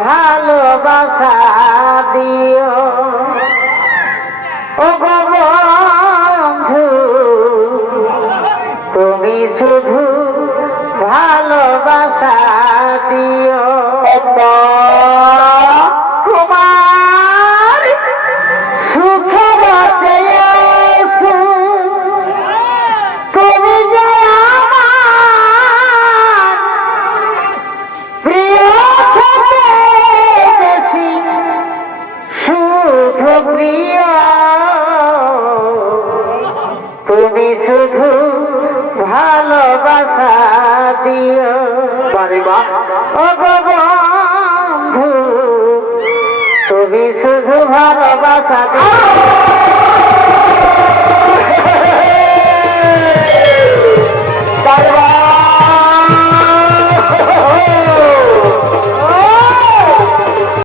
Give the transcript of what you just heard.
ভালোবাসা দিও। ও বন্ধু তুমি শুধু ভালোবাসা দিও। তোমার চেয়েছো তুমি যে প্রিয় শুধু প্রিয়। তুমি শুধু ভালোবাসা তুমি শুধু ভালোবাসা